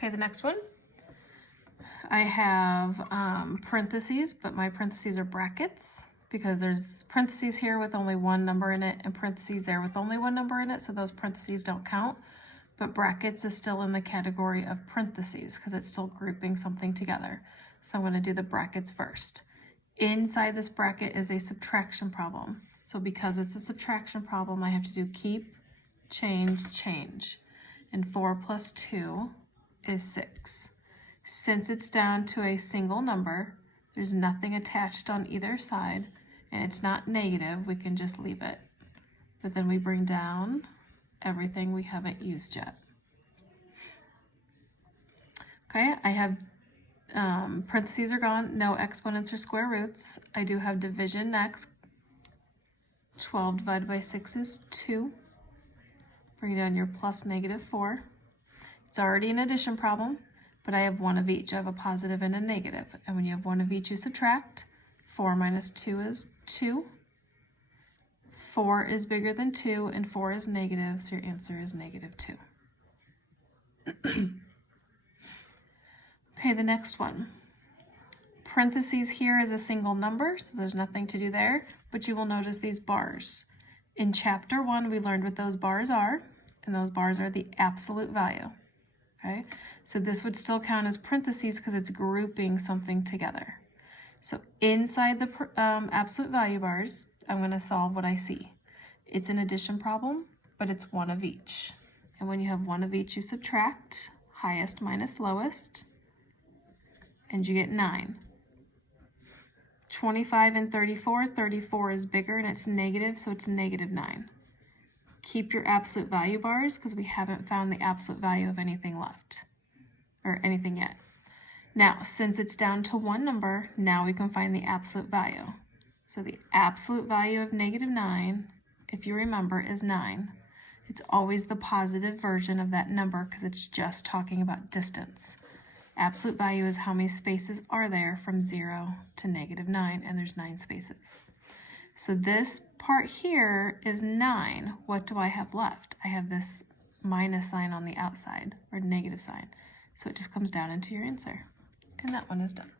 Okay, the next one. I have parentheses, but my parentheses are brackets because there's parentheses here with only one number in it and parentheses there with only one number in it, so those parentheses don't count. But brackets is still in the category of parentheses because it's still grouping something together. So I'm going to do the brackets first. Inside this bracket is a subtraction problem. So because it's a subtraction problem, I have to do keep, change, change. And 4 plus 2 is 6. Since it's down to a single number, there's nothing attached on either side, and it's not negative, we can just leave it. But then we bring down everything we haven't used yet. Okay, I have parentheses are gone, no exponents or square roots. I do have division next. 12 divided by 6 is 2. Bring down your plus negative 4. It's already an addition problem, but I have one of each. I have a positive and a negative. And when you have one of each, you subtract. 4 minus 2 is 2. 4 is bigger than 2, and 4 is negative, so your answer is negative 2. Okay, the next one. Parentheses here is a single number, so there's nothing to do there, but you will notice these bars. In chapter 1, we learned what those bars are, and those bars are the absolute value. Okay, so this would still count as parentheses because it's grouping something together. So inside the absolute value bars, I'm going to solve what I see. It's an addition problem, but it's one of each. And when you have one of each, you subtract highest minus lowest, and you get 9. 25 and 34, 34 is bigger and it's negative, so it's negative 9. Keep your absolute value bars because we haven't found the absolute value of anything left, or anything yet. Now, since it's down to one number, now we can find the absolute value. So the absolute value of negative 9, if you remember, is 9. It's always the positive version of that number because it's just talking about distance. Absolute value is how many spaces are there from 0 to negative 9, and there's 9 spaces. So this part here is 9. What do I have left? I have this minus sign on the outside, or negative sign. So it just comes down into your answer. And that one is done.